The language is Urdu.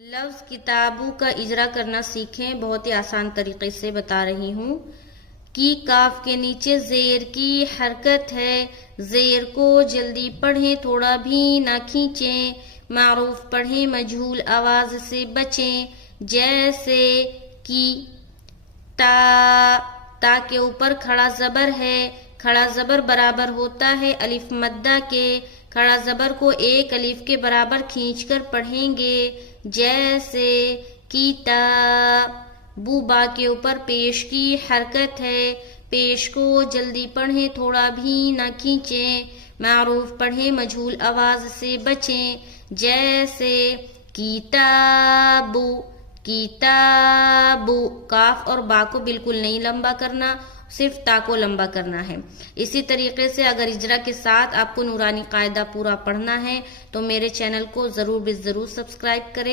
لفظ کتابوں کا اجرا کرنا سیکھیں، بہت ہی آسان طریقے سے بتا رہی ہوں۔ کی کاف کے نیچے زیر کی حرکت ہے، زیر کو جلدی پڑھیں، تھوڑا بھی نہ کھینچیں، معروف پڑھیں، مجہول آواز سے بچیں، جیسے کی۔ تا کے اوپر کھڑا زبر ہے، کھڑا زبر برابر ہوتا ہے الف مدہ کے، کھڑا زبر کو ایک الف کے برابر کھینچ کر پڑھیں گے، جیسے کتاب۔ با کے اوپر پیش کی حرکت ہے، پیش کو جلدی پڑھیں، تھوڑا بھی نہ کھینچیں، معروف پڑھیں، مجہول آواز سے بچیں، جیسے کتاب۔ کتاب۔ کاف اور با کو بالکل نہیں لمبا کرنا، صرف تا کو لمبا کرنا ہے۔ اسی طریقے سے اگر اجرا کے ساتھ آپ کو نورانی قاعدہ پورا پڑھنا ہے تو میرے چینل کو ضرور سبسکرائب کریں۔